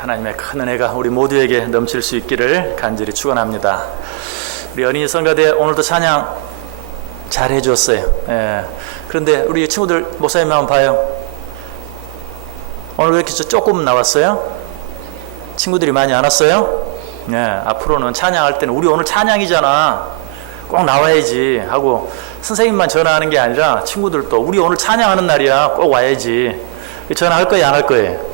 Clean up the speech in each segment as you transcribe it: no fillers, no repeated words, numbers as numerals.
하나님의 큰 은혜가 우리 모두에게 넘칠 수 있기를 간절히 축원합니다. 우리 어린이 성가대 오늘도 찬양 잘 해주었어요. 예. 그런데 우리 친구들 목사님 한번 봐요. 오늘 왜 이렇게 조금 나왔어요? 친구들이 많이 안 왔어요? 예. 앞으로는 찬양할 때는 우리 오늘 찬양이잖아, 꼭 나와야지 하고 선생님만 전화하는 게 아니라 친구들도 우리 오늘 찬양하는 날이야, 꼭 와야지. 전화할 거예요, 안 할 거예요?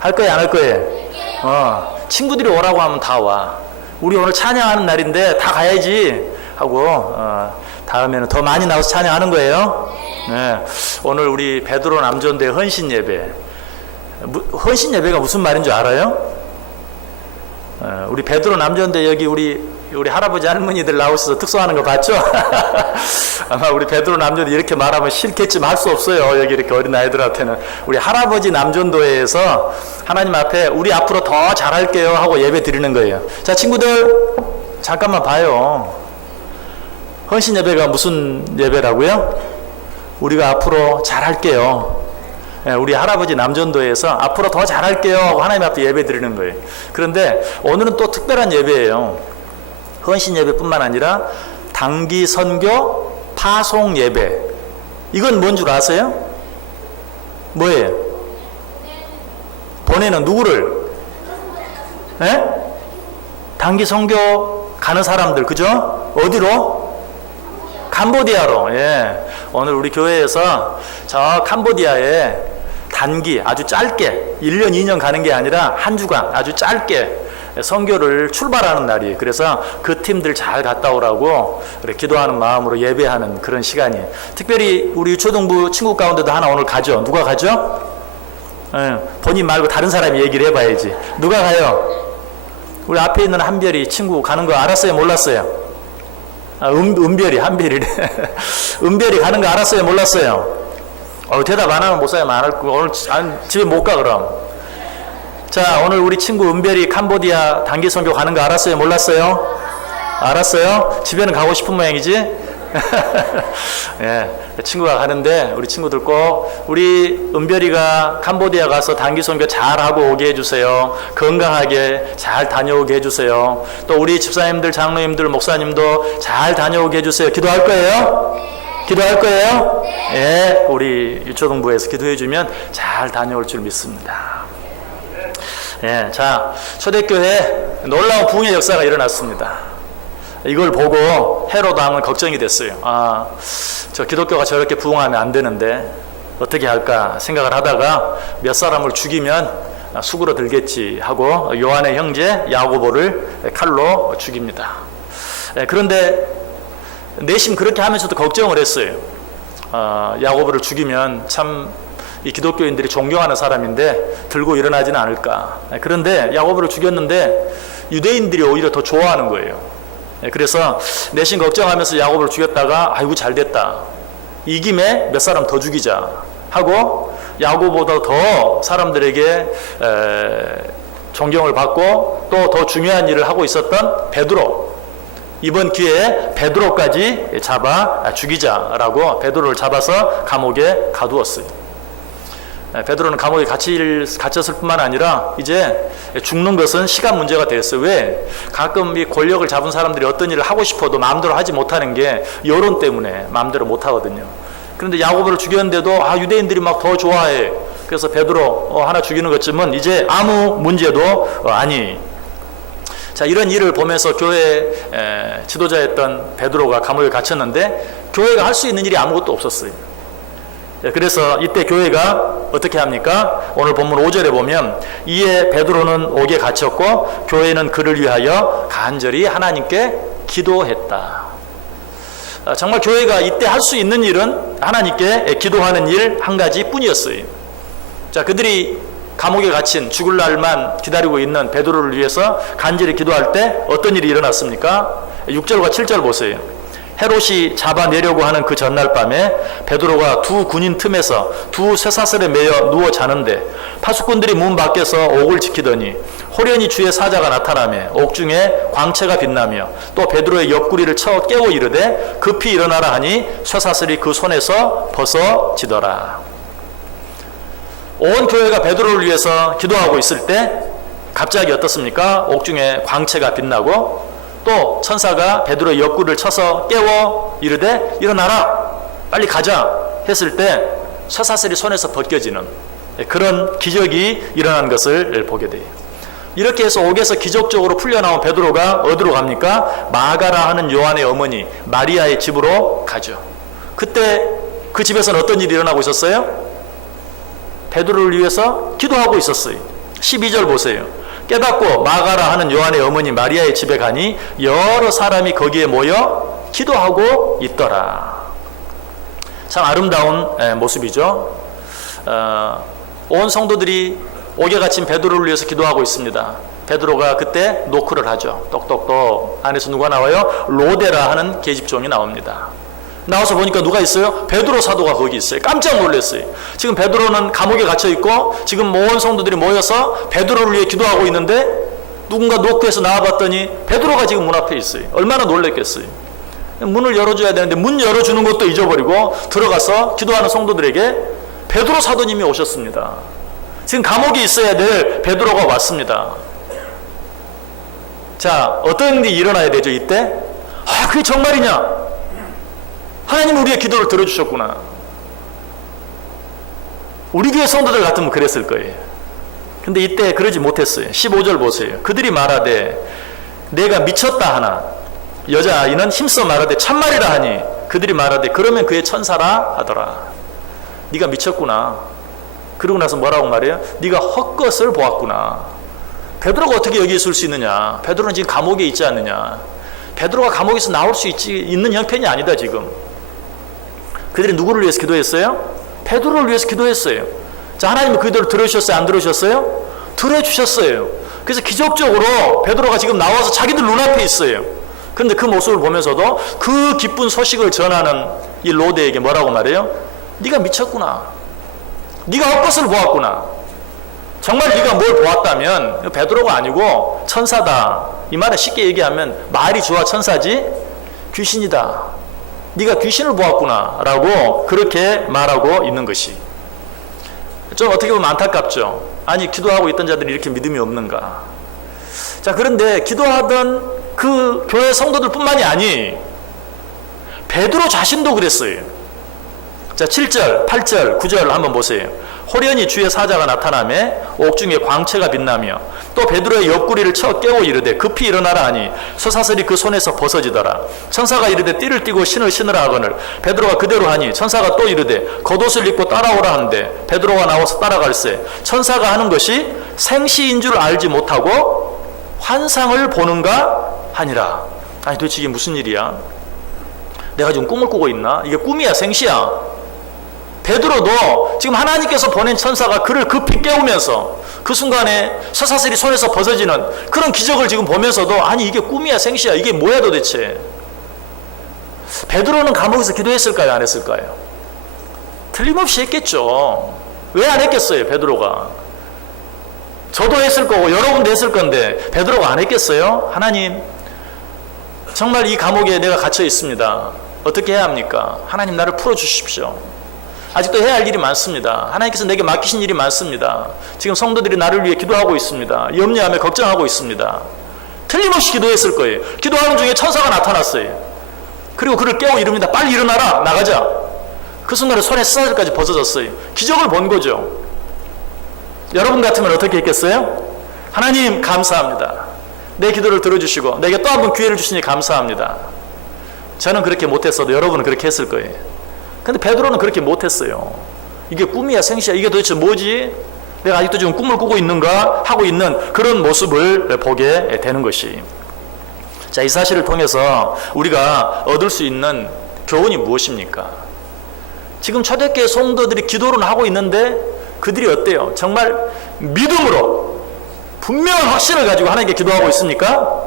할 거예요, 안 할 거예요? 친구들이 오라고 하면 다 와. 우리 오늘 찬양하는 날인데 다 가야지 하고 다음에는 더 많이 나와서 찬양하는 거예요. 네. 오늘 우리 베드로 남전대 헌신 예배. 헌신 예배가 무슨 말인 줄 알아요? 우리 베드로 남전대 여기 우리 할아버지 할머니들 나오셔서 특송하는 거 봤죠? 아마 우리 베드로 남전도 이렇게 말하면 싫겠지만 할 수 없어요. 여기 이렇게 어린 아이들한테는 우리 할아버지 남전도회에서 하나님 앞에 우리 앞으로 더 잘할게요 하고 예배 드리는 거예요. 자, 친구들 잠깐만 봐요. 헌신 예배가 무슨 예배라고요? 우리가 앞으로 잘할게요. 우리 할아버지 남전도에서 앞으로 더 잘할게요 하고 하나님 앞에 예배 드리는 거예요. 그런데 오늘은 또 특별한 예배예요. 헌신 예배뿐만 아니라 단기 선교 파송 예배. 이건 뭔 줄 아세요? 뭐예요? 보내는 누구를? 예? 단기 선교 가는 사람들, 그죠? 어디로? 캄보디아로. 예. 오늘 우리 교회에서 저 캄보디아에 단기 아주 짧게 1년 2년 가는 게 아니라 한 주간 아주 짧게 선교를 출발하는 날이에요. 그래서 그 팀들 잘 갔다 오라고 그래 기도하는 마음으로 예배하는 그런 시간이에요. 특별히 우리 유초등부 친구 가운데도 하나 오늘 가죠. 누가 가죠? 본인 말고 다른 사람이 얘기를 해봐야지. 누가 가요? 우리 앞에 있는 한별이 친구 가는 거 알았어요? 몰랐어요? 은별이, 한별이래. 은별이 가는 거 알았어요? 몰랐어요? 대답 안 하면 목사님 안 할 거. 오늘 집에 못 가 그럼. 자, 오늘 우리 친구 은별이 캄보디아 단기 선교 가는 거 알았어요? 몰랐어요? 알았어요? 집에는 가고 싶은 모양이지? 예, 친구가 가는데 우리 친구들 꼭 우리 은별이가 캄보디아 가서 단기 선교 잘 하고 오게 해주세요. 건강하게 잘 다녀오게 해주세요. 또 우리 집사님들, 장로님들, 목사님도 잘 다녀오게 해주세요. 기도할 거예요? 기도할 거예요? 예, 우리 유초등부에서 기도해주면 잘 다녀올 줄 믿습니다. 예, 자, 초대교회에 놀라운 부흥의 역사가 일어났습니다. 이걸 보고 헤롯 왕은 걱정이 됐어요. 저 기독교가 저렇게 부흥하면 안 되는데 어떻게 할까 생각을 하다가 몇 사람을 죽이면 수구로 들겠지 하고 요한의 형제 야고보를 칼로 죽입니다. 그런데 내심 그렇게 하면서도 걱정을 했어요. 야고보를 죽이면 참 이 기독교인들이 존경하는 사람인데 들고 일어나지는 않을까. 그런데 야고보를 죽였는데 유대인들이 오히려 더 좋아하는 거예요. 그래서 내심 걱정하면서 야고보를 죽였다가 아이고 잘됐다, 이 김에 몇 사람 더 죽이자 하고 야고보보다 더 사람들에게 존경을 받고 또 더 중요한 일을 하고 있었던 베드로, 이번 기회에 베드로까지 잡아 죽이자라고 베드로를 잡아서 감옥에 가두었어요. 베드로는 감옥에 갇혔을 뿐만 아니라 이제 죽는 것은 시간 문제가 됐어요. 왜? 가끔 이 권력을 잡은 사람들이 어떤 일을 하고 싶어도 마음대로 하지 못하는 게 여론 때문에 마음대로 못하거든요. 그런데 야고보를 죽였는데도 유대인들이 막 더 좋아해. 그래서 베드로 하나 죽이는 것쯤은 이제 아무 문제도 아니. 자, 이런 일을 보면서 교회 지도자였던 베드로가 감옥에 갇혔는데 교회가 할 수 있는 일이 아무것도 없었어요. 그래서 이때 교회가 어떻게 합니까? 오늘 본문 5절에 보면 이에 베드로는 옥에 갇혔고 교회는 그를 위하여 간절히 하나님께 기도했다. 정말 교회가 이때 할 수 있는 일은 하나님께 기도하는 일 한 가지 뿐이었어요. 자, 그들이 감옥에 갇힌 죽을 날만 기다리고 있는 베드로를 위해서 간절히 기도할 때 어떤 일이 일어났습니까? 6절과 7절 보세요. 헤롯이 잡아내려고 하는 그 전날 밤에 베드로가 두 군인 틈에서 두 쇠사슬에 매여 누워 자는데 파수꾼들이 문 밖에서 옥을 지키더니 호련히 주의 사자가 나타나며 옥중에 광채가 빛나며 또 베드로의 옆구리를 쳐 깨워 이르되 급히 일어나라 하니 쇠사슬이 그 손에서 벗어지더라. 온 교회가 베드로를 위해서 기도하고 있을 때 갑자기 어떻습니까? 옥중에 광채가 빛나고 또 천사가 베드로의 옆구리를 쳐서 깨워 이르되 일어나라 빨리 가자 했을 때 쇠사슬이 손에서 벗겨지는 그런 기적이 일어난 것을 보게 돼요. 이렇게 해서 옥에서 기적적으로 풀려나온 베드로가 어디로 갑니까? 마가라 하는 요한의 어머니 마리아의 집으로 가죠. 그때 그 집에서는 어떤 일이 일어나고 있었어요? 베드로를 위해서 기도하고 있었어요. 12절 보세요. 깨닫고 마가라 하는 요한의 어머니 마리아의 집에 가니 여러 사람이 거기에 모여 기도하고 있더라. 참 아름다운 모습이죠. 온 성도들이 옥에 갇힌 베드로를 위해서 기도하고 있습니다. 베드로가 그때 노크를 하죠. 똑똑똑. 안에서 누가 나와요? 로데라 하는 계집종이 나옵니다. 나와서 보니까 누가 있어요? 베드로 사도가 거기 있어요. 깜짝 놀랐어요. 지금 베드로는 감옥에 갇혀 있고 지금 온 성도들이 모여서 베드로를 위해 기도하고 있는데 누군가 노크해서 나와봤더니 베드로가 지금 문 앞에 있어요. 얼마나 놀랐겠어요. 문을 열어줘야 되는데 문 열어주는 것도 잊어버리고 들어가서 기도하는 성도들에게 베드로 사도님이 오셨습니다. 지금 감옥에 있어야 될 베드로가 왔습니다. 자, 어떤 일이 일어나야 되죠 이때? 그게 정말이냐? 하나님 우리의 기도를 들어주셨구나. 우리 교회 성도들 같으면 그랬을 거예요. 근데 이때 그러지 못했어요. 15절 보세요. 그들이 말하되 내가 미쳤다 하나 여자아이는 힘써 말하되 참말이라 하니 그들이 말하되 그러면 그의 천사라 하더라. 네가 미쳤구나. 그러고 나서 뭐라고 말해요? 네가 헛것을 보았구나. 베드로가 어떻게 여기 있을 수 있느냐? 베드로는 지금 감옥에 있지 않느냐? 베드로가 감옥에서 나올 수 있는 형편이 아니다 지금. 그들이 누구를 위해서 기도했어요? 베드로를 위해서 기도했어요. 자, 하나님은 그 기도를 들어주셨어요? 안 들어주셨어요? 들어주셨어요. 그래서 기적적으로 베드로가 지금 나와서 자기들 눈앞에 있어요. 그런데 그 모습을 보면서도 그 기쁜 소식을 전하는 이 로데에게 뭐라고 말해요? 네가 미쳤구나. 네가 헛것을 보았구나. 정말 네가 뭘 보았다면 베드로가 아니고 천사다. 이 말은 쉽게 얘기하면 말이 좋아 천사지 귀신이다. 네가 귀신을 보았구나 라고 그렇게 말하고 있는 것이 좀 어떻게 보면 안타깝죠. 아니 기도하고 있던 자들이 이렇게 믿음이 없는가. 자, 그런데 기도하던 그 교회 성도들 뿐만이 아니 베드로 자신도 그랬어요. 자, 7절, 8절, 9절 한번 보세요. 호련히 주의 사자가 나타나매 옥중에 광채가 빛나며 또 베드로의 옆구리를 쳐 깨워 이르되 급히 일어나라 하니 쇠사슬이 그 손에서 벗어지더라. 천사가 이르되 띠를 띠고 신을 신으라 하거늘 베드로가 그대로 하니 천사가 또 이르되 겉옷을 입고 따라오라 하는데 베드로가 나와서 따라갈세 천사가 하는 것이 생시인 줄 알지 못하고 환상을 보는가 하니라. 아니 도대체 이게 무슨 일이야? 내가 지금 꿈을 꾸고 있나? 이게 꿈이야 생시야? 베드로도 지금 하나님께서 보낸 천사가 그를 급히 깨우면서 그 순간에 쇠사슬이 손에서 벗어지는 그런 기적을 지금 보면서도 아니 이게 꿈이야 생시야 이게 뭐야 도대체. 베드로는 감옥에서 기도했을까요 안 했을까요? 틀림없이 했겠죠. 왜 안 했겠어요 베드로가. 저도 했을 거고 여러분도 했을 건데 베드로가 안 했겠어요? 하나님 정말 이 감옥에 내가 갇혀 있습니다. 어떻게 해야 합니까? 하나님 나를 풀어주십시오. 아직도 해야 할 일이 많습니다. 하나님께서 내게 맡기신 일이 많습니다. 지금 성도들이 나를 위해 기도하고 있습니다. 염려하며 걱정하고 있습니다. 틀림없이 기도했을 거예요. 기도하는 중에 천사가 나타났어요. 그리고 그를 깨워 이릅니다. 빨리 일어나라 나가자. 그 순간에 손에 쇠사슬까지 벗어졌어요. 기적을 본 거죠. 여러분 같으면 어떻게 했겠어요? 하나님 감사합니다. 내 기도를 들어주시고 내게 또 한 번 기회를 주시니 감사합니다. 저는 그렇게 못했어도 여러분은 그렇게 했을 거예요. 근데 베드로는 그렇게 못했어요. 이게 꿈이야 생시야 이게 도대체 뭐지? 내가 아직도 지금 꿈을 꾸고 있는가 하고 있는 그런 모습을 보게 되는 것이. 자, 이 사실을 통해서 우리가 얻을 수 있는 교훈이 무엇입니까? 지금 초대교회 성도들이 기도를 하고 있는데 그들이 어때요? 정말 믿음으로 분명한 확신을 가지고 하나님께 기도하고 있습니까?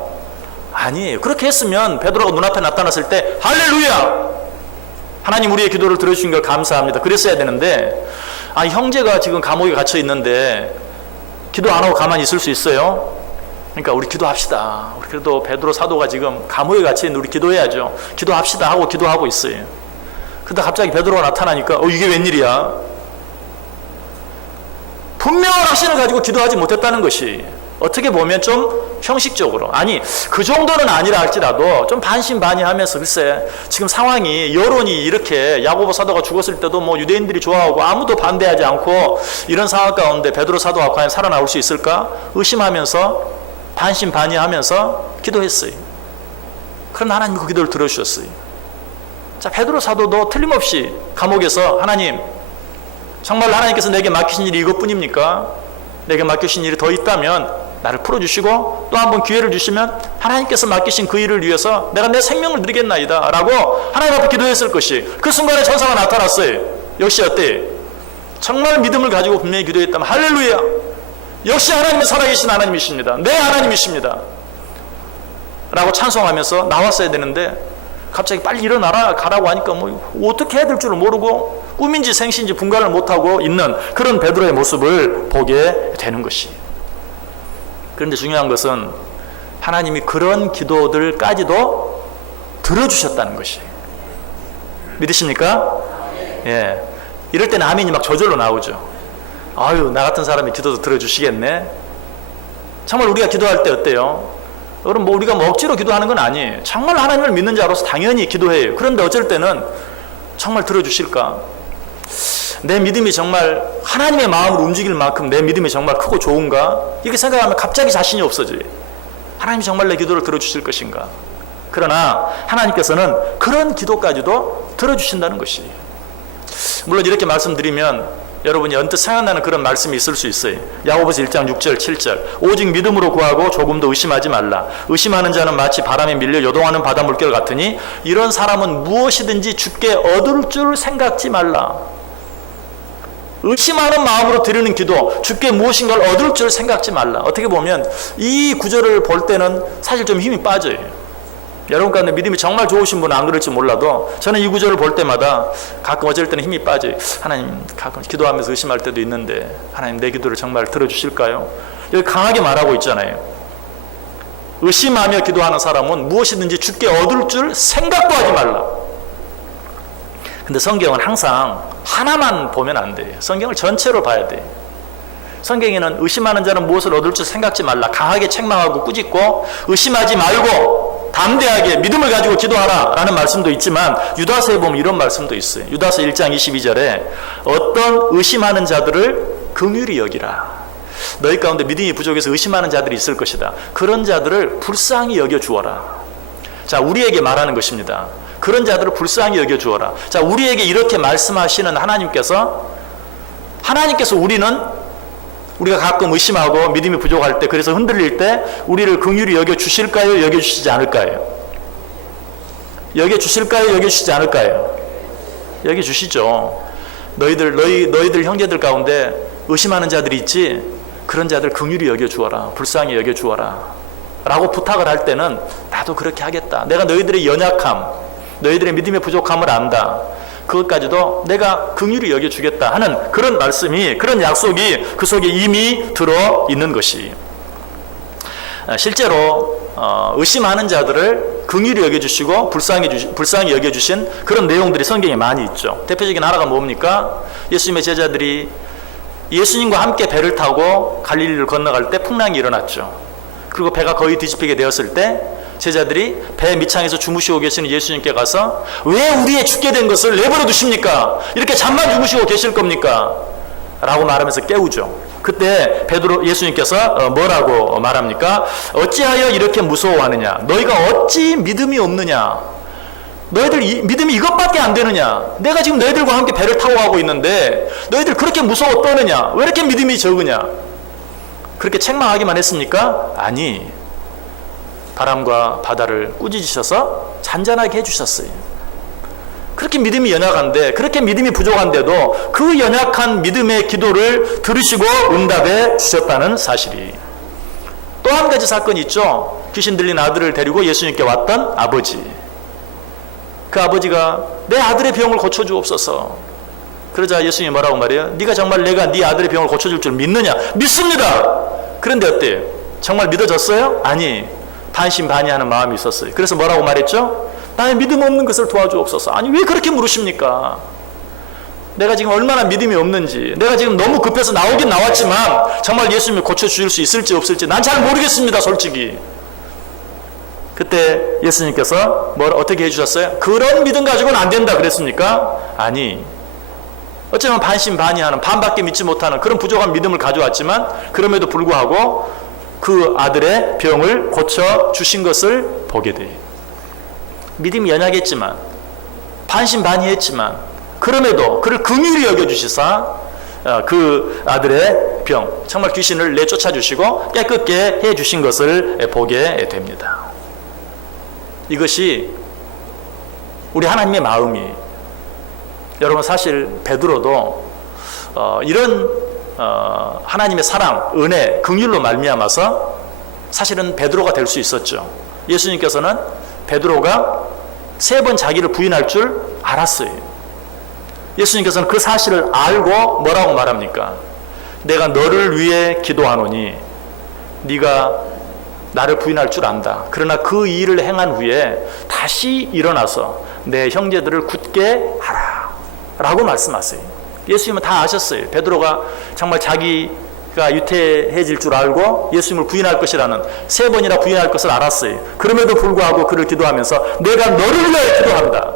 아니에요. 그렇게 했으면 베드로가 눈앞에 나타났을 때 할렐루야! 하나님 우리의 기도를 들어주신 걸 감사합니다. 그랬어야 되는데 아니 형제가 지금 감옥에 갇혀 있는데 기도 안 하고 가만히 있을 수 있어요? 그러니까 우리 기도합시다. 우리 그래도 베드로 사도가 지금 감옥에 갇혀 있는데 우리 기도해야죠. 기도합시다 하고 기도하고 있어요. 근데 갑자기 베드로가 나타나니까 이게 웬일이야? 분명한 확신을 가지고 기도하지 못했다는 것이 어떻게 보면 좀 형식적으로, 아니 그 정도는 아니라 할지라도 좀 반신반의하면서 글쎄 지금 상황이, 여론이 이렇게 야고보 사도가 죽었을 때도 뭐 유대인들이 좋아하고 아무도 반대하지 않고 이런 상황 가운데 베드로 사도가 과연 살아나올 수 있을까 의심하면서 반신반의하면서 기도했어요. 그러나 하나님이 그 기도를 들어주셨어요. 자, 베드로 사도도 틀림없이 감옥에서 하나님, 정말 하나님께서 내게 맡기신 일이 이것뿐입니까? 내게 맡기신 일이 더 있다면 나를 풀어주시고 또 한 번 기회를 주시면 하나님께서 맡기신 그 일을 위해서 내가 내 생명을 드리겠나이다 라고 하나님 앞에 기도했을 것이, 그 순간에 천사가 나타났어요. 역시 어때? 정말 믿음을 가지고 분명히 기도했다면 할렐루야, 역시 하나님은 살아계신 하나님이십니다, 내 하나님이십니다 라고 찬송하면서 나왔어야 되는데 갑자기 빨리 일어나라 가라고 하니까 뭐 어떻게 해야 될 줄을 모르고 꿈인지 생시인지 분간을 못하고 있는 그런 베드로의 모습을 보게 되는 것이. 그런데 중요한 것은 하나님이 그런 기도들까지도 들어주셨다는 것이. 믿으십니까? 예. 이럴 때는 아멘이 막 저절로 나오죠. 아유, 나 같은 사람이 기도도 들어주시겠네. 정말 우리가 기도할 때 어때요? 여러분, 뭐 우리가 억지로 기도하는 건 아니에요. 정말 하나님을 믿는 자로서 당연히 기도해요. 그런데 어쩔 때는 정말 들어주실까? 내 믿음이 정말 하나님의 마음으로 움직일 만큼 내 믿음이 정말 크고 좋은가? 이렇게 생각하면 갑자기 자신이 없어져요. 하나님이 정말 내 기도를 들어주실 것인가? 그러나 하나님께서는 그런 기도까지도 들어주신다는 것이. 물론 이렇게 말씀드리면 여러분이 언뜻 생각나는 그런 말씀이 있을 수 있어요. 야고보서 1장 6절 7절 오직 믿음으로 구하고 조금도 의심하지 말라. 의심하는 자는 마치 바람에 밀려 요동하는 바다 물결 같으니 이런 사람은 무엇이든지 주께 얻을 줄 생각지 말라. 의심하는 마음으로 드리는 기도, 주께 무엇인가를 얻을 줄 생각지 말라. 어떻게 보면 이 구절을 볼 때는 사실 좀 힘이 빠져요. 여러분 가운데 믿음이 정말 좋으신 분은 안 그럴지 몰라도 저는 이 구절을 볼 때마다 가끔 어쩔 때는 힘이 빠져요. 하나님, 가끔 기도하면서 의심할 때도 있는데 하나님 내 기도를 정말 들어주실까요? 여기 강하게 말하고 있잖아요. 의심하며 기도하는 사람은 무엇이든지 주께 얻을 줄 생각도 하지 말라. 근데 성경은 항상 하나만 보면 안 돼요. 성경을 전체로 봐야 돼요. 성경에는 의심하는 자는 무엇을 얻을 줄 생각지 말라, 강하게 책망하고 꾸짖고 의심하지 말고 담대하게 믿음을 가지고 기도하라 라는 말씀도 있지만 유다서에 보면 이런 말씀도 있어요. 유다서 1장 22절에 어떤 의심하는 자들을 긍휼히 여기라. 너희 가운데 믿음이 부족해서 의심하는 자들이 있을 것이다. 그런 자들을 불쌍히 여겨 주어라. 자, 우리에게 말하는 것입니다. 그런 자들을 불쌍히 여겨 주어라. 자, 우리에게 이렇게 말씀하시는 하나님께서 우리가 가끔 의심하고 믿음이 부족할 때, 그래서 흔들릴 때 우리를 긍휼히 여겨 주실까요? 여겨 주시지 않을까요? 여겨 주실까요? 여겨 주시지 않을까요? 여겨 주시죠. 너희들 형제들 가운데 의심하는 자들이 있지? 그런 자들 긍휼히 여겨 주어라. 불쌍히 여겨 주어라. 라고 부탁을 할 때는 나도 그렇게 하겠다. 내가 너희들의 연약함, 너희들의 믿음의 부족함을 안다. 그것까지도 내가 긍휼히 여겨주겠다 하는 그런 말씀이, 그런 약속이 그 속에 이미 들어있는 것이. 실제로 의심하는 자들을 긍휼히 여겨주시고 불쌍히 여겨주신 그런 내용들이 성경에 많이 있죠. 대표적인 하나가 뭡니까? 예수님의 제자들이 예수님과 함께 배를 타고 갈릴리를 건너갈 때 풍랑이 일어났죠. 그리고 배가 거의 뒤집히게 되었을 때 제자들이 배 밑창에서 주무시고 계시는 예수님께 가서 왜 우리의 죽게 된 것을 내버려 두십니까? 이렇게 잠만 주무시고 계실 겁니까? 라고 말하면서 깨우죠. 그때 예수님께서 뭐라고 말합니까? 어찌하여 이렇게 무서워하느냐? 너희가 어찌 믿음이 없느냐? 너희들 믿음이 이것밖에 안 되느냐? 내가 지금 너희들과 함께 배를 타고 가고 있는데 너희들 그렇게 무서워 떠느냐? 왜 이렇게 믿음이 적으냐? 그렇게 책망하기만 했습니까? 아니, 바람과 바다를 꾸짖으셔서 잔잔하게 해주셨어요. 그렇게 믿음이 연약한데, 그렇게 믿음이 부족한데도 그 연약한 믿음의 기도를 들으시고 응답해 주셨다는 사실이. 또 한 가지 사건이 있죠. 귀신 들린 아들을 데리고 예수님께 왔던 아버지. 그 아버지가 내 아들의 병을 고쳐주옵소서. 그러자 예수님이 뭐라고 말해요? 네가 정말 내가 네 아들의 병을 고쳐줄 줄 믿느냐? 믿습니다. 그런데 어때요? 정말 믿어졌어요? 아니, 반신반의하는 마음이 있었어요. 그래서 뭐라고 말했죠? 나의 믿음 없는 것을 도와주옵소서. 아니, 왜 그렇게 물으십니까? 내가 지금 얼마나 믿음이 없는지, 내가 지금 너무 급해서 나오긴 나왔지만 정말 예수님이 고쳐주실 수 있을지 없을지 난 잘 모르겠습니다, 솔직히. 그때 예수님께서 어떻게 해주셨어요? 그런 믿음 가지고는 안 된다 그랬습니까? 아니, 어쩌면 반신반의하는, 반밖에 믿지 못하는 그런 부족한 믿음을 가져왔지만 그럼에도 불구하고 그 아들의 병을 고쳐주신 것을 보게 돼요. 믿음이 연약했지만, 반신반의했지만 그럼에도 그를 긍휼히 여겨주시사 그 아들의 병, 정말 귀신을 내쫓아 주시고 깨끗게 해주신 것을 보게 됩니다. 이것이 우리 하나님의 마음이, 여러분 사실 베드로도 이런 하나님의 사랑, 은혜, 긍휼로 말미암아서 사실은 베드로가 될 수 있었죠. 예수님께서는 베드로가 3번 자기를 부인할 줄 알았어요. 예수님께서는 그 사실을 알고 뭐라고 말합니까? 내가 너를 위해 기도하노니 네가 나를 부인할 줄 안다. 그러나 그 일을 행한 후에 다시 일어나서 내 형제들을 굳게 하라 라고 말씀하세요. 예수님은 다 아셨어요. 베드로가 정말 자기가 유태해질 줄 알고 예수님을 부인할 것이라는, 3번이나 부인할 것을 알았어요. 그럼에도 불구하고 그를 기도하면서 내가 너를 위해 기도한다.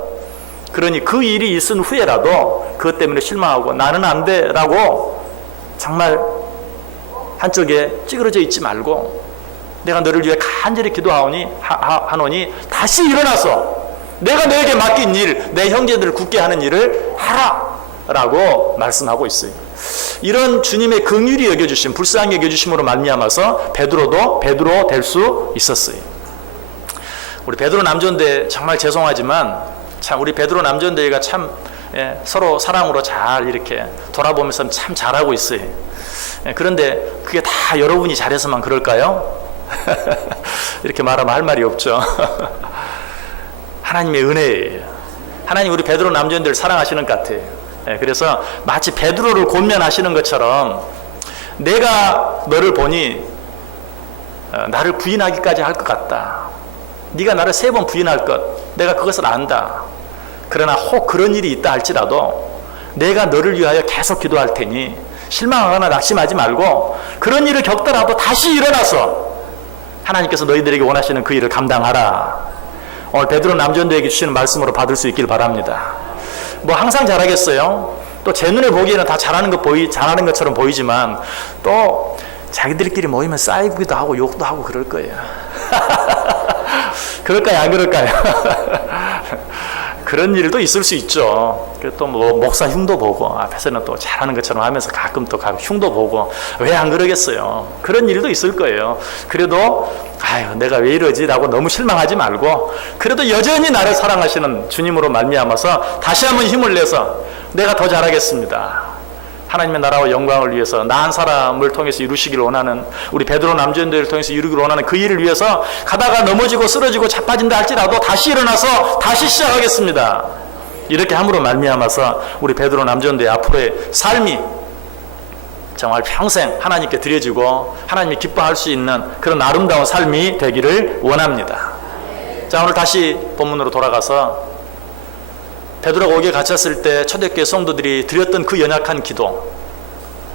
그러니 그 일이 있은 후에라도 그것 때문에 실망하고 나는 안 돼 라고 정말 한쪽에 찌그러져 있지 말고 내가 너를 위해 간절히 기도하노니 다시 일어나서 내가 너에게 맡긴 일, 내 형제들을 굳게 하는 일을 하라 라고 말씀하고 있어요. 이런 주님의 긍휼히 여겨주심, 불쌍히 여겨주심으로 말미암아서 베드로도 베드로 될 수 있었어요. 우리 베드로 남전대 정말 죄송하지만 참 우리 베드로 남전대가 참 서로 사랑으로 잘 이렇게 돌아보면서 참 잘하고 있어요. 그런데 그게 다 여러분이 잘해서만 그럴까요? 이렇게 말하면 할 말이 없죠. 하나님의 은혜예요. 하나님 우리 베드로 남전대를 사랑하시는 것 같아요. 그래서 마치 베드로를 권면하시는 것처럼 내가 너를 보니 나를 부인하기까지 할 것 같다. 네가 나를 3번 부인할 것, 내가 그것을 안다. 그러나 혹 그런 일이 있다 할지라도 내가 너를 위하여 계속 기도할 테니 실망하거나 낙심하지 말고 그런 일을 겪더라도 다시 일어나서 하나님께서 너희들에게 원하시는 그 일을 감당하라. 오늘 베드로 남전도에게 주시는 말씀으로 받을 수 있길 바랍니다. 뭐 항상 잘하겠어요. 또 제 눈에 보기에는 다 잘하는 것처럼 보이지만 또 자기들끼리 모이면 싸이기도 하고 욕도 하고 그럴 거예요. 그럴까요? 안 그럴까요? 그런 일도 있을 수 있죠. 또 뭐 목사 흉도 보고 앞에서는 또 잘하는 것처럼 하면서 가끔 또 흉도 보고 왜 안 그러겠어요. 그런 일도 있을 거예요. 그래도 아유 내가 왜 이러지 라고 너무 실망하지 말고 그래도 여전히 나를 사랑하시는 주님으로 말미암아서 다시 한번 힘을 내서 내가 더 잘하겠습니다. 하나님의 나라와 영광을 위해서 나 한 사람을 통해서 이루시기를 원하는 우리 베드로 남전도를 통해서 이루기를 원하는 그 일을 위해서 가다가 넘어지고 쓰러지고 자빠진다 할지라도 다시 일어나서 다시 시작하겠습니다. 이렇게 함으로 말미암아서 우리 베드로 남전도의 앞으로의 삶이 정말 평생 하나님께 드려지고 하나님이 기뻐할 수 있는 그런 아름다운 삶이 되기를 원합니다. 자, 오늘 다시 본문으로 돌아가서 베드로가 옥에 갇혔을 때 초대교회 성도들이 드렸던 그 연약한 기도,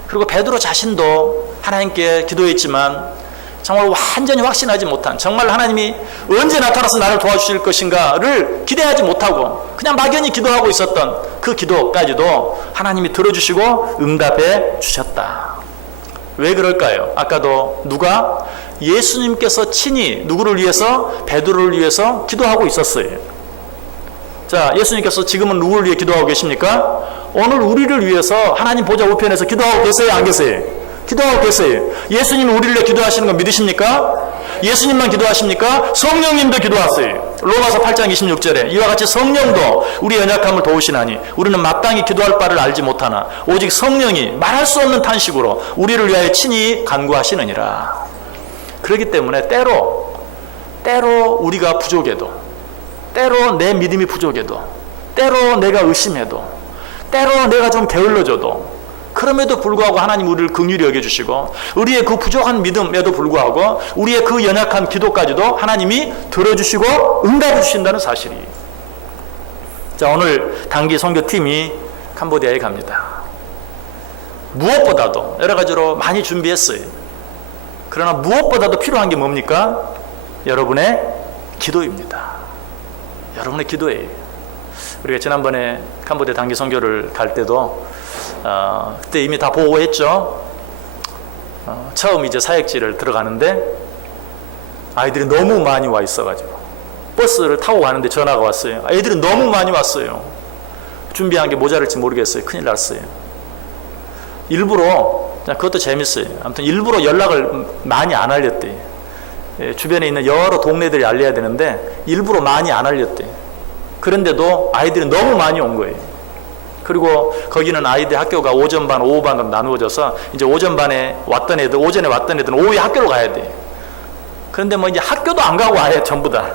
그리고 베드로 자신도 하나님께 기도했지만 정말 완전히 확신하지 못한, 정말 하나님이 언제 나타나서 나를 도와주실 것인가를 기대하지 못하고 그냥 막연히 기도하고 있었던 그 기도까지도 하나님이 들어주시고 응답해 주셨다. 왜 그럴까요? 아까도 누가? 예수님께서 친히 누구를 위해서? 베드로를 위해서 기도하고 있었어요. 자, 예수님께서 지금은 누구를 위해 기도하고 계십니까? 오늘 우리를 위해서 하나님 보좌 우편에서 기도하고 계세요? 안 계세요? 기도하고 계세요. 예수님이 우리를 위해 기도하시는 거 믿으십니까? 예수님만 기도하십니까? 성령님도 기도하세요. 로마서 8장 26절에 이와 같이 성령도 우리 연약함을 도우시나니 우리는 마땅히 기도할 바를 알지 못하나 오직 성령이 말할 수 없는 탄식으로 우리를 위하여 친히 간구하시느니라. 그렇기 때문에 때로 우리가 부족해도, 때로 내 믿음이 부족해도, 때로 내가 의심해도, 때로 내가 좀 게을러져도, 그럼에도 불구하고 하나님 우리를 긍휼히 여겨주시고 우리의 그 부족한 믿음에도 불구하고 우리의 그 연약한 기도까지도 하나님이 들어주시고 응답해 주신다는 사실이. 자, 오늘 단기 선교팀이 캄보디아에 갑니다. 무엇보다도 여러 가지로 많이 준비했어요. 그러나 무엇보다도 필요한 게 뭡니까? 여러분의 기도입니다. 여러분의 기도예요. 우리가 지난번에 캄보디아 단기 선교를 갈 때도 그때 이미 다 보고했죠. 처음 이제 사역지를 들어가는데 아이들이 너무 많이 와 있어가지고 버스를 타고 가는데 전화가 왔어요. 애들이 너무 많이 왔어요. 준비한 게 모자랄지 모르겠어요. 큰일 났어요. 일부러, 그것도 재밌어요. 아무튼 일부러 연락을 많이 안 알렸대요. 주변에 있는 여러 동네들이 알려야 되는데 일부러 많이 안 알렸대요. 그런데도 아이들이 너무 많이 온 거예요. 그리고 거기는 아이들 학교가 오전반, 오후반으로 나누어져서 이제 오전반에 왔던 애들, 오전에 왔던 애들은 오후에 학교로 가야 돼요. 그런데 뭐 이제 학교도 안 가고 아예 전부 다.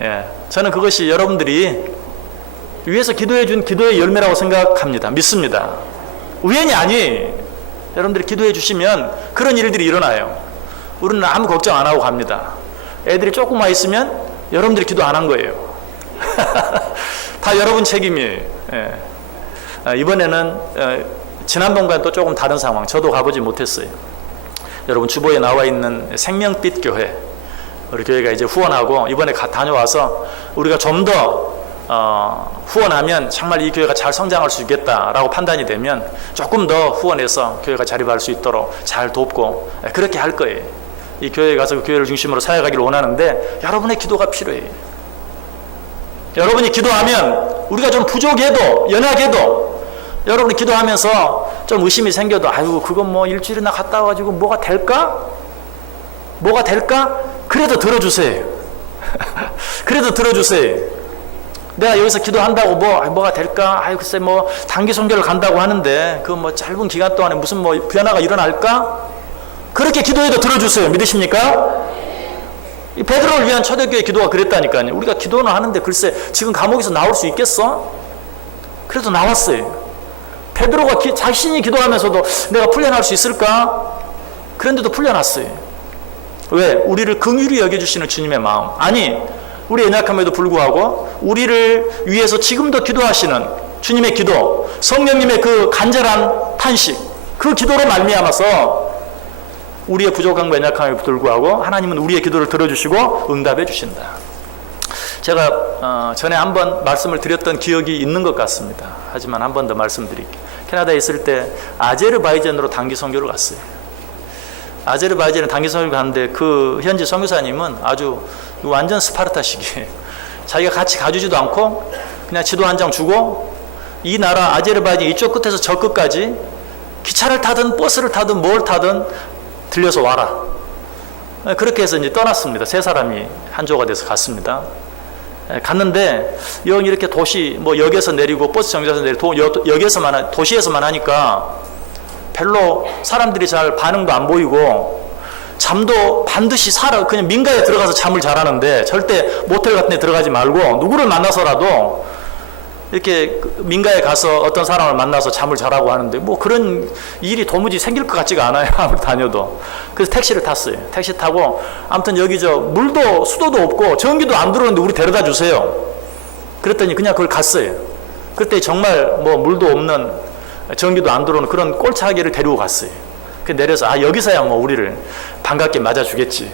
예, 저는 그것이 여러분들이 위에서 기도해 준 기도의 열매라고 생각합니다. 믿습니다. 우연이 아니에요. 여러분들이 기도해 주시면 그런 일들이 일어나요. 우리는 아무 걱정 안 하고 갑니다. 애들이 조금만 있으면 여러분들이 기도 안 한 거예요. 다 여러분 책임이에요. 예. 이번에는 지난번과는 또 조금 다른 상황. 저도 가보지 못했어요. 여러분 주보에 나와 있는 생명빛 교회, 우리 교회가 이제 후원하고 이번에 다녀와서 우리가 좀 더 후원하면 정말 이 교회가 잘 성장할 수 있겠다라고 판단이 되면 조금 더 후원해서 교회가 자립할 수 있도록 잘 돕고 그렇게 할 거예요. 이 교회에 가서 그 교회를 중심으로 사역하기를 원하는데 여러분의 기도가 필요해요. 여러분이 기도하면 우리가 좀 부족해도 연약해도 여러분이 기도하면서 좀 의심이 생겨도 아이고 그건 뭐 일주일이나 갔다 와가지고 뭐가 될까? 뭐가 될까? 그래도 들어주세요. 그래도 들어주세요. 내가 여기서 기도한다고 뭐가 될까? 아이 글쎄 뭐 단기 선교를 간다고 하는데 그 뭐 짧은 기간 동안에 무슨 뭐 변화가 일어날까? 그렇게 기도해도 들어주세요. 믿으십니까? 이 베드로를 위한 초대교회 기도가 그랬다니까요. 우리가 기도는 하는데 글쎄 지금 감옥에서 나올 수 있겠어? 그래도 나왔어요. 베드로가 자신이 기도하면서도 내가 풀려날 수 있을까? 그런데도 풀려났어요. 왜? 우리를 긍휼히 여겨주시는 주님의 마음. 아니 우리 연약함에도 불구하고 우리를 위해서 지금도 기도하시는 주님의 기도, 성령님의 그 간절한 탄식, 그 기도로 말미암아서 우리의 부족함과 연약함에도 불구하고 하나님은 우리의 기도를 들어주시고 응답해 주신다. 제가 전에 한번 말씀을 드렸던 기억이 있는 것 같습니다. 하지만 한 번 더 말씀드릴게요. 캐나다에 있을 때 아제르바이잔으로 단기 선교를 갔어요. 아제르바이잔에 단기 선교를 갔는데 그 현지 선교사님은 아주 완전 스파르타식이에요. 자기가 같이 가주지도 않고 그냥 지도 한 장 주고 이 나라 아제르바이잔 이쪽 끝에서 저 끝까지 기차를 타든 버스를 타든 뭘 타든 들려서 와라. 그렇게 해서 이제 떠났습니다. 세 사람이 한 조가 돼서 갔습니다. 갔는데 여기 이렇게 도시 뭐 역에서 내리고 버스 정류장에서 내리고 역에서만 도시에서만 하니까 별로 사람들이 잘 반응도 안 보이고 잠도 반드시 그냥 민가에 들어가서 잠을 자라는데 절대 모텔 같은 데 들어가지 말고 누구를 만나서라도 이렇게 민가에 가서 어떤 사람을 만나서 잠을 자라고 하는데 뭐 그런 일이 도무지 생길 것 같지가 않아요. 아무리 다녀도. 그래서 택시를 탔어요. 택시 타고 아무튼 여기 물도 수도도 없고 전기도 안 들어오는데 우리 데려다 주세요. 그랬더니 그냥 그걸 갔어요. 그때 정말 뭐 물도 없는 전기도 안 들어오는 그런 꼴차기를 데리고 갔어요. 그 내려서 여기서야 뭐 우리를 반갑게 맞아주겠지.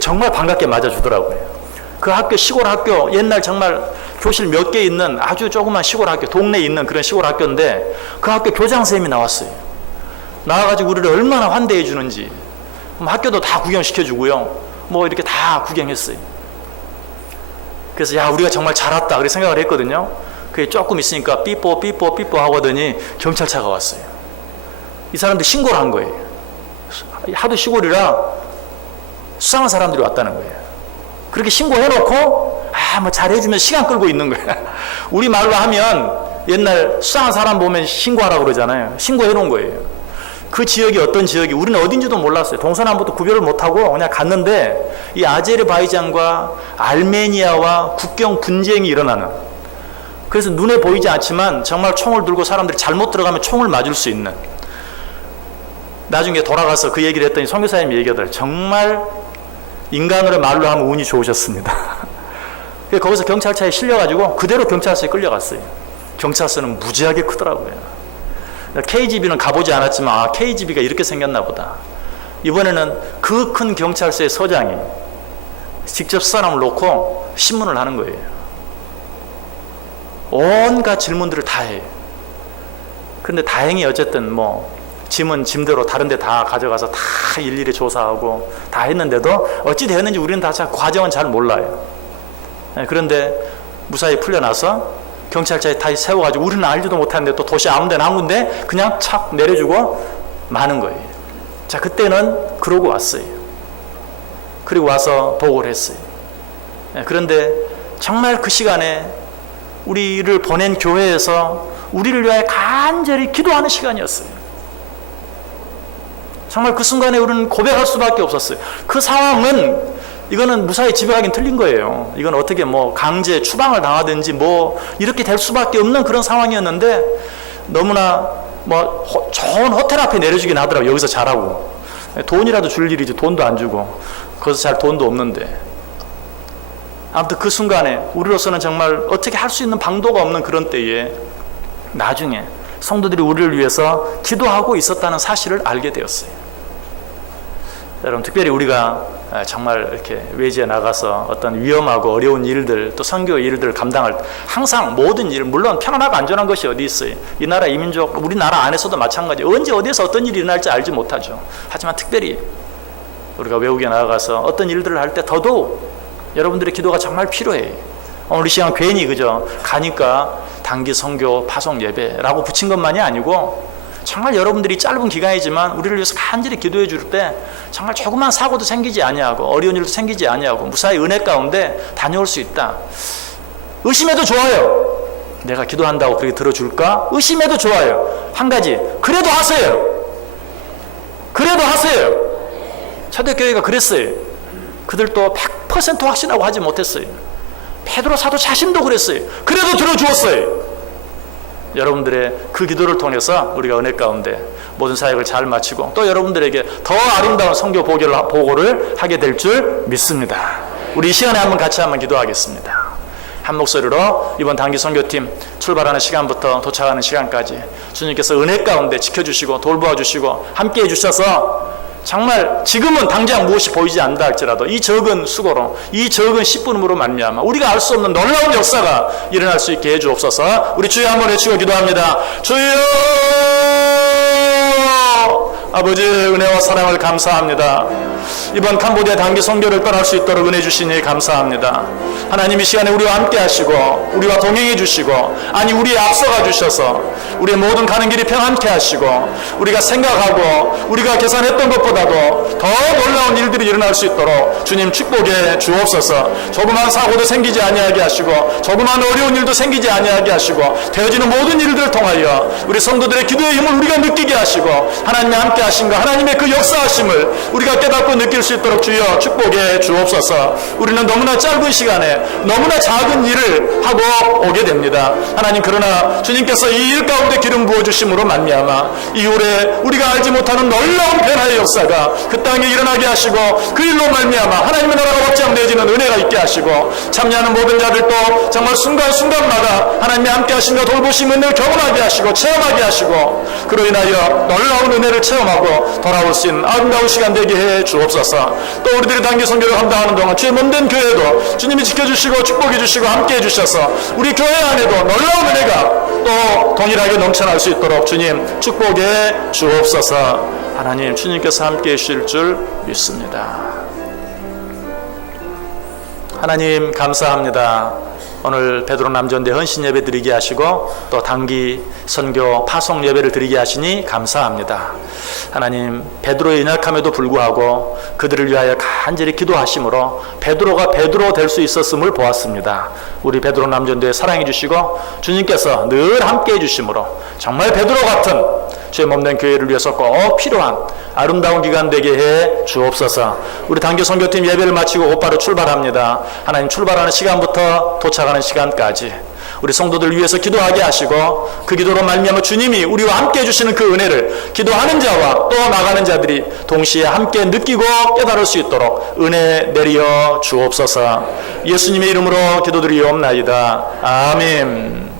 정말 반갑게 맞아주더라고요. 그 학교 시골 학교 옛날 정말 교실 몇 개 있는 아주 조그만 시골 학교 동네에 있는 그런 시골 학교인데 그 학교 교장 선생님이 나왔어요. 나와가지고 우리를 얼마나 환대해 주는지 학교도 다 구경시켜주고요. 뭐 이렇게 다 구경했어요. 그래서 야 우리가 정말 잘 왔다 그렇게 생각을 했거든요. 그게 조금 있으니까 삐뽀 하고더니 경찰차가 왔어요. 이 사람들 신고를 한 거예요. 하도 시골이라 수상한 사람들이 왔다는 거예요. 그렇게 신고해놓고 뭐 잘해주면 시간 끌고 있는 거야. 우리 말로 하면 옛날 수상한 사람 보면 신고하라고 그러잖아요. 신고해놓은 거예요. 그 지역이 어떤 지역이 우리는 어딘지도 몰랐어요. 동서남북도 구별을 못하고 그냥 갔는데 이 아제르바이잔과 알메니아와 국경 분쟁이 일어나는, 그래서 눈에 보이지 않지만 정말 총을 들고 사람들이 잘못 들어가면 총을 맞을 수 있는, 나중에 돌아가서 그 얘기를 했더니 선교사님이 얘기하더라고요. 정말 인간으로 말로 하면 운이 좋으셨습니다. 거기서 경찰차에 실려가지고 그대로 경찰서에 끌려갔어요. 경찰서는 무지하게 크더라고요. KGB는 가보지 않았지만 KGB가 이렇게 생겼나 보다. 이번에는 그 큰 경찰서의 서장이 직접 사람을 놓고 신문을 하는 거예요. 온갖 질문들을 다 해요. 근데 다행히 어쨌든 짐은 짐대로 다른 데 다 가져가서 다 일일이 조사하고 다 했는데도 어찌 되었는지 우리는 다 과정은 잘 몰라요. 그런데 무사히 풀려나서 경찰차에 다 세워가지고 우리는 알지도 못하는데 또 도시 아무 데나 한 군데 그냥 착 내려주고 마는 거예요. 자, 그때는 그러고 왔어요. 그리고 와서 보고를 했어요. 그런데 정말 그 시간에 우리를 보낸 교회에서 우리를 위하여 간절히 기도하는 시간이었어요. 정말 그 순간에 우리는 고백할 수밖에 없었어요. 그 상황은 이거는 무사히 집에 가긴 틀린 거예요. 이건 어떻게 강제 추방을 당하든지 이렇게 될 수밖에 없는 그런 상황이었는데 너무나 좋은 호텔 앞에 내려주긴 하더라고요. 여기서 자라고. 돈이라도 줄 일이지 돈도 안 주고 거기서 잘 돈도 없는데. 아무튼 그 순간에 우리로서는 정말 어떻게 할 수 있는 방도가 없는 그런 때에 나중에 성도들이 우리를 위해서 기도하고 있었다는 사실을 알게 되었어요. 여러분, 특별히 우리가 정말 이렇게 외지에 나가서 어떤 위험하고 어려운 일들, 또 선교의 일들을 감당할 때 항상 모든 일, 물론 편안하고 안전한 것이 어디 있어요. 이 나라 이민족, 우리나라 안에서도 마찬가지. 언제 어디에서 어떤 일이 일어날지 알지 못하죠. 하지만 특별히 우리가 외국에 나가서 어떤 일들을 할 때 더더욱 여러분들의 기도가 정말 필요해요. 오늘 이 시간 괜히 가니까 단기 선교 파송 예배라고 붙인 것만이 아니고 정말 여러분들이 짧은 기간이지만 우리를 위해서 간절히 기도해 줄 때 정말 조그만 사고도 생기지 아니하고 어려운 일도 생기지 아니하고 무사히 은혜 가운데 다녀올 수 있다. 의심해도 좋아요. 내가 기도한다고 그렇게 들어줄까? 의심해도 좋아요. 한 가지, 그래도 하세요. 그래도 하세요. 초대교회가 그랬어요. 그들도 100% 확신하고 하지 못했어요. 베드로 사도 자신도 그랬어요. 그래도 들어주었어요. 여러분들의 그 기도를 통해서 우리가 은혜 가운데 모든 사역을 잘 마치고 또 여러분들에게 더 아름다운 선교 보고를 하게 될 줄 믿습니다. 우리 이 시간에 같이 한번 기도하겠습니다. 한 목소리로 이번 단기 선교팀 출발하는 시간부터 도착하는 시간까지 주님께서 은혜 가운데 지켜주시고 돌보아 주시고 함께해 주셔서 정말 지금은 당장 무엇이 보이지 않는다 할지라도 이 적은 수고로 이 적은 10분음으로 말미암아 우리가 알 수 없는 놀라운 역사가 일어날 수 있게 해주옵소서. 우리 주여 한번 외치고 기도합니다. 주여, 아버지 은혜와 사랑을 감사합니다. 이번 캄보디아 단기 선교를 떠날 수 있도록 은혜 주시니 감사합니다. 하나님, 이 시간에 우리와 함께 하시고 우리와 동행해 주시고 우리에 앞서가 주셔서 우리의 모든 가는 길이 평안케 하시고 우리가 생각하고 우리가 계산했던 것보다도 더 놀라운 일들이 일어날 수 있도록 주님 축복해 주옵소서. 조그만 사고도 생기지 아니하게 하시고 조그만 어려운 일도 생기지 아니하게 하시고 되어지는 모든 일들을 통하여 우리 성도들의 기도의 힘을 우리가 느끼게 하시고 하나님의 함께 하심과 하나님의 그 역사하심을 우리가 깨닫고 느낄 수 있도록 주여 축복해 주옵소서. 우리는 너무나 짧은 시간에 너무나 작은 일을 하고 오게 됩니다. 하나님, 그러나 주님께서 이 일 가운데 기름 부어주심으로 말미암아 이후에 우리가 알지 못하는 놀라운 변화의 역사가 그 땅에 일어나게 하시고 그 일로 말미암아 하나님의 나라가 확장되어지는 은혜가 있게 하시고 참여하는 모든 자들도 정말 순간순간마다 하나님의 함께 하심과 돌보심 은혜를 경험하게 하시고 체험하게 하시고 그로 인하여 놀라운 은혜를 체험하고 돌아올 수 있는 아름다운 시간 되게 해 주옵소서. 또 우리들이 단기 선교를 감당하는 동안 주의 몸된 교회도 주님이 지켜주시고 축복해 주시고 함께 해주셔서 우리 교회 안에도 놀라운 은혜가 또 동일하게 넘쳐날 수 있도록 주님 축복해 주옵소서. 하나님, 주님께서 함께 해주실 줄 믿습니다. 하나님, 감사합니다. 오늘 베드로 남전대 헌신 예배 드리게 하시고 또 단기 선교 파송 예배를 드리게 하시니 감사합니다. 하나님, 베드로의 연약함에도 불구하고 그들을 위하여 간절히 기도하심으로 베드로가 베드로 될 수 있었음을 보았습니다. 우리 베드로 남전대 사랑해 주시고 주님께서 늘 함께 해주심으로 정말 베드로 같은 주의 몸된 교회를 위해서 꼭 필요한 아름다운 기간 되게 해 주옵소서. 우리 단기 선교팀 예배를 마치고 곧바로 출발합니다. 하나님, 출발하는 시간부터 도착하는 시간까지 우리 성도들 위해서 기도하게 하시고 그 기도로 말미암아 주님이 우리와 함께 해주시는 그 은혜를 기도하는 자와 또 나가는 자들이 동시에 함께 느끼고 깨달을 수 있도록 은혜 내려 주옵소서. 예수님의 이름으로 기도드리옵나이다. 아멘.